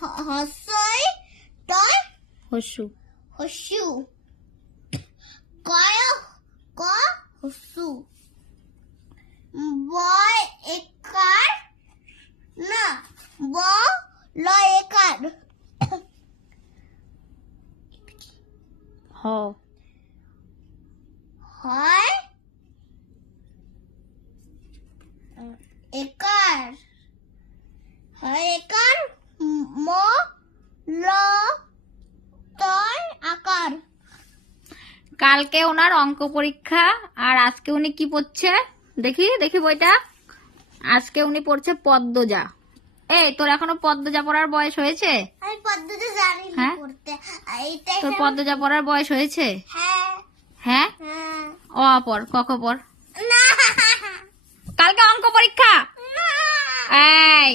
হসই তয় হসু হসু কয় ক হসু বয় একার না ব লয় একার হ হয় একার হয় একার ম ল তয় আকার। কালকে ওনার অঙ্ক পরীক্ষা আর আজকে উনি কি পড়ছে দেখি দেখি বইটা। আজকে উনি পড়ছে পদ্মজা। এই তোর এখনো পদ্মজা পড়ার বয়স হয়েছে? আমি পদ্মজা জানি না হ্যাঁ? পড়তে। এইটাই তোর পদ্মজা পড়ার বয়স হয়েছে? হ্যাঁ হ্যাঁ, হ্যাঁ অ পড়, ক খ পড়। না কালকে অঙ্ক পরীক্ষা। না এই